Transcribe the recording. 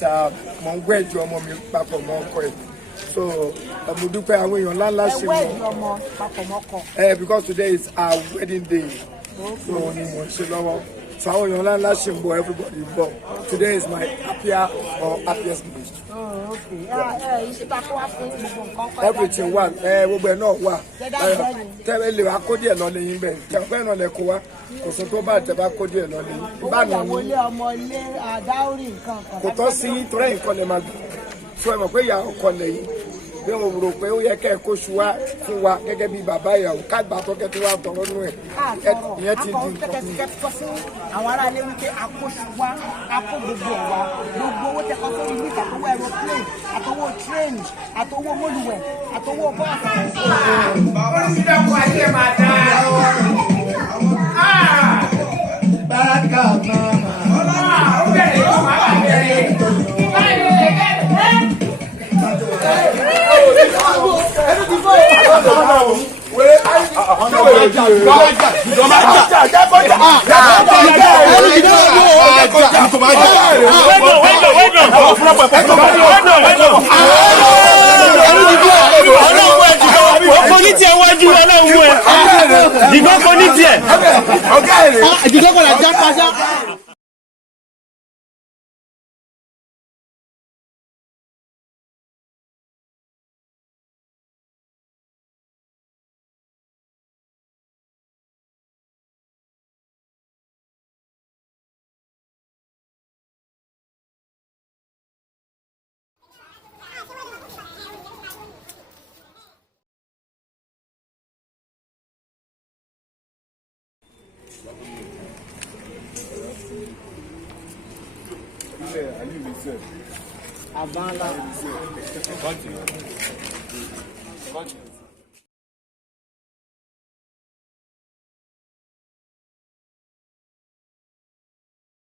but mo ń gbé ẹjọ́ ọmọ mi papọ̀ mọ́ ọkọ ẹ̀. So mo dúpẹ́ àwọn èèyàn ńláńlá ṣe mọ́. Because today is our wedding day. So ni mo ṣe lọ́wọ́. So àwọn èèyàn ńláńlá ṣe ń bọ̀ everybody bọ̀. Today is my happiest day. Oh, okay. Everything wà. Gbogbo ẹ̀ náà wà. Tẹ́lẹ̀ lè wá kó díẹ̀ lọ lẹ́yìn bẹ́ẹ̀. Tẹ́lẹ̀ náà lẹ kó wá. Kò sọ tó bá tẹ bá kó díẹ̀ lọ lẹ́yìn. Ìbánu ni kò tọ́ sí torí ẹ̀yìn kan lè máa gbé. So ẹ mọ̀ pé ìyá ọkọ lẹ́yìn. Bí mo rò pé ó yẹ kẹ́ ẹ kó ṣu wá fún wa gẹ́gẹ́ bí bàbá ìyàwó kágbà tó kẹ́ tó wá tọrọ nú ẹ̀. Ìyẹn ti di nǹkan mi. Àwọn ará ilé wípé akóṣù wá, akó gbogbo ẹ̀ wá, gbogbo owó tẹ́kọ̀ sórí ní àtọwọ́ aeroplane, àtọwọ́ train, àtọwọ́ mọ́lùwẹ̀, àtọwọ́ bọ́ọ̀sì. Oríṣiríṣi ayé máa dá. Bárakà máa. Ó bẹ̀rẹ̀ yóò máa bẹ̀rẹ̀. Avant là.